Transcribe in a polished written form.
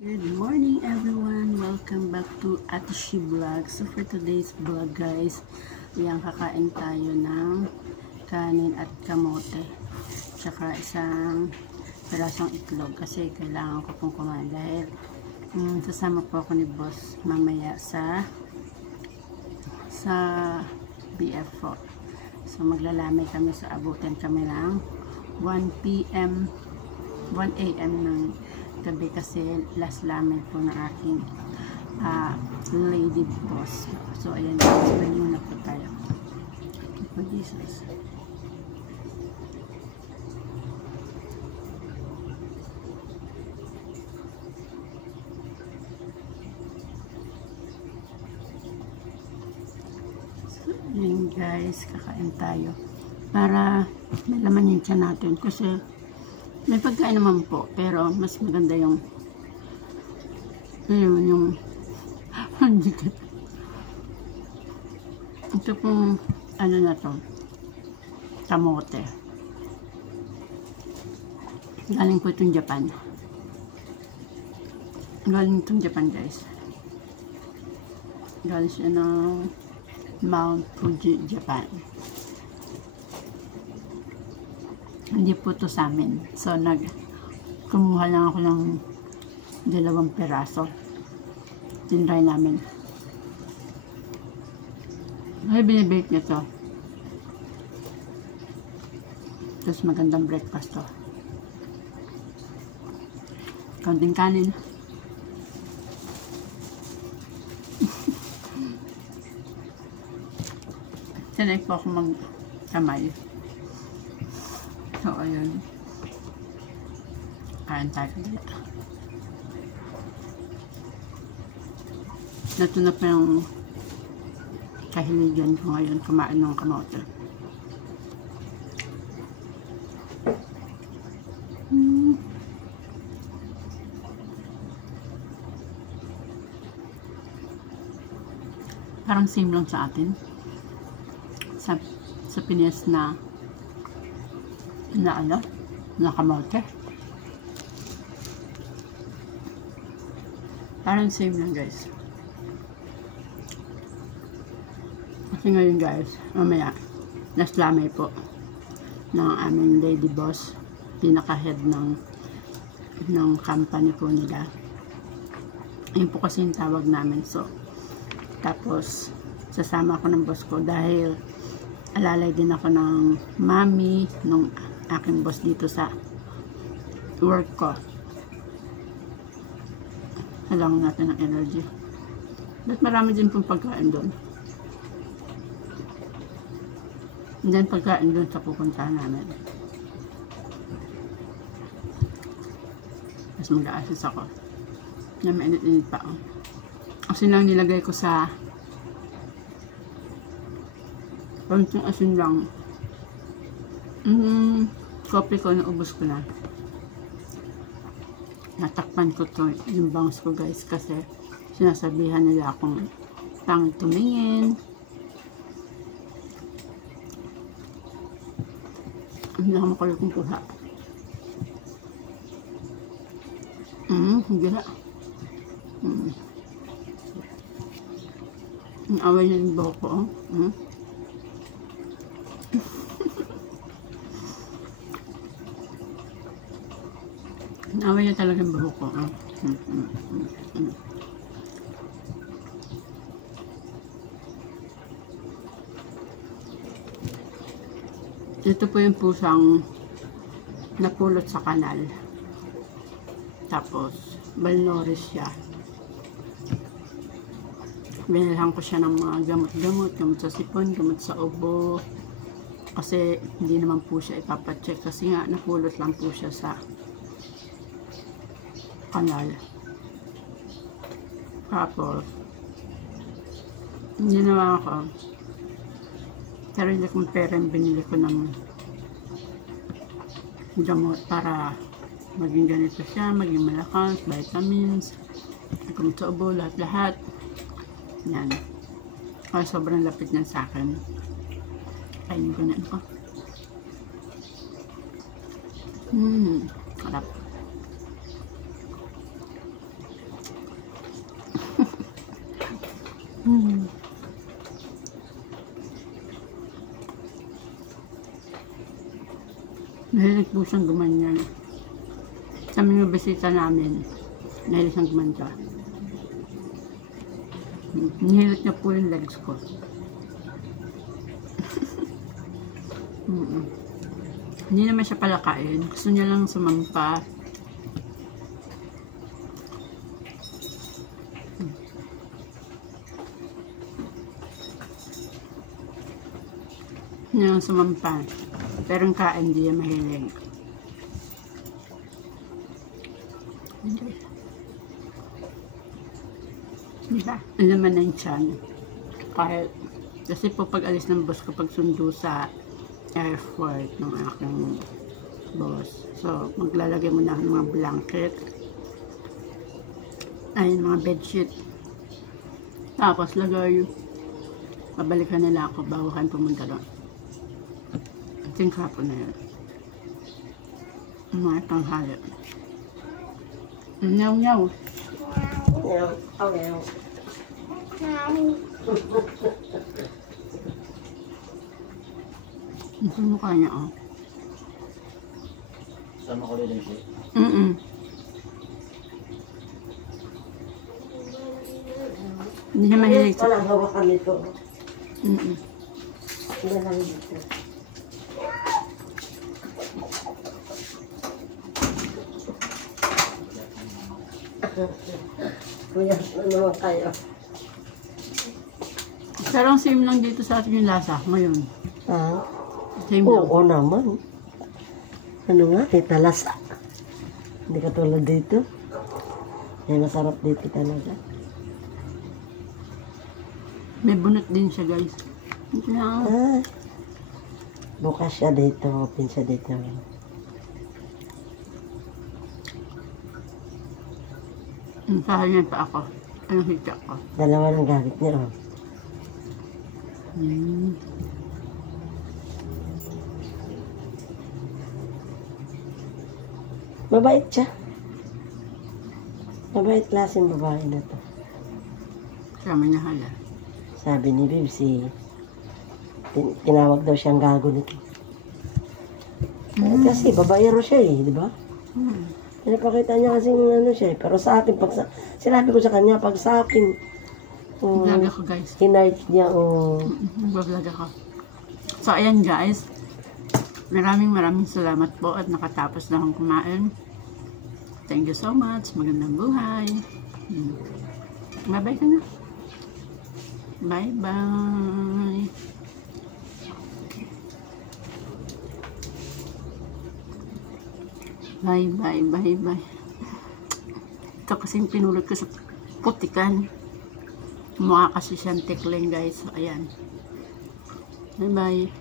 Good morning everyone! Welcome back to Atishi Vlog. So for today's vlog guys, yung kakain tayo ng kanin at kamote. Tsaka isang pirasong itlog kasi kailangan ko pong kumain dahil sasama po ako ni boss mamaya sa BF4. So maglalamay kami, so abutin kami ng 1 p.m. 1 a.m. ng gabi kasi last lamay po ng aking lady boss. So ayan, explain muna po tayo. Thank you, Jesus. So ayan guys, kakain tayo para may laman yung tiyan natin kasi may pagkain naman po, pero mas maganda yung ito pong ano na to, kamote. Galing po itong Japan. Galing itong Japan guys. Galing siya ng Mount Fuji, Japan. Hindi po to sa amin. So, kumuha lang ako ng 2 peraso. Tinry namin. Ay, binibake nyo to. Tapos magandang breakfast to. Kaunting kanin. Sanay po ako magkamay. So, ayun. Kain tayo dito. Natuna pa yung kahiligan ko ngayon kumain ng kamote. Parang same lang sa atin. Sa Pinas na kamote. Parang same lang guys. Kasi ngayon guys, mamaya last lamay po ng aming lady boss, pinaka-head ng company po nila. Ayun po kasi yung tawag namin. So tapos sasama ako ng boss ko dahil alalay din ako ng mami nung aking boss dito sa work ko. Kailangan natin ng energy. But marami din pong pagkain doon. And then pagkain doon sa pupuntahan namin. Tapos mag-a-assist ako. Na mainit-init pa ako. Asin lang nilagay ko sa konting asin lang. Coffee ko, naubos ko na. Natakpan ko to yung bangs ko guys kasi sinasabihan nila akong pangit tumingin. Hindi ako makulit kong kuha. Hindi na. Ang away niya yung buhok ko. Away niya talaga yung buhok ko. Ito po yung pusang napulot sa kanal. Tapos, malnourished siya. Binilhan ko siya ng mga gamot-gamot. Gamot sa sipon, gamot sa ubo. Kasi hindi naman po siya ipapacheck. Kasi nga, napulot lang po siya sa kanal. Tapos ginawa ko, sarili kong pera yung binili ko ng gamot para maging ganito siya, maging malakas, vitamins, gamot sa ubo, lahat-lahat. Yan. Kaya sobrang lapit niyan sa akin. Kainin ko na ito. Harap. Hmm. Nahilig po siyang gumanyan. Sa mga bisita namin, nahilig siyang gumanta. Nihilig niya po yung legs ko. Hindi naman siya palakain. Gusto niya lang sumampa. Gusto niya lang sumampa. Pero ang kain, hindi niya mahilig. Diba? Ang laman ng tiyan. Kahit, kasi po pag alis ng boss ko, pag sundo sa airport ng aking boss. So, maglalagay muna ako ng mga blanket. Ay, mga bedsheet. Tapos, lagay. Pabalikan nila ako bago kayo pumunta doon. I think hapon na yun. Mga tanghali. Nyaw, nyaw. Nyaw, oh nyaw. Ito yung mukha niya, oh. Sama ko din siya. Hindi niya mahilig sa... Walang hawakan nito. Wala lang dito. Kuya, ano naman kayo? Pero ang same lang dito sa atin yung lasa ngayon. Ah? Same lang. Oo naman. Ano nga, talasa. Hindi katulad dito. Ay, masarap dito talaga. May bunot din siya, guys. Ito lang. Ah, bukas siya dito, open siya dito. Sahalyan pa ako. Anong hita ko? Dalawa ng gamit niya, oh. Mabait siya. Mabait klaseng babae na to. Siya may nahala. Sabi ni Bibsi, tinawag daw siyang gago nito. Kasi babaero siya eh, di ba? Pinapakita niya kasing ano siya eh. Pero sa akin, sinabi ko sa kanya, pag sa akin, Vlog ako, guys. hinart niya, Vlog ako. So, ayan, guys. Maraming salamat po at nakatapos na akong kumain. Thank you so much. Magandang buhay. Bye-bye ka na. Bye-bye. Bye-bye. Ito kasing pinulot ko sa putikan. Mukha kasi siyang tikling, guys. So, ayan. Bye-bye.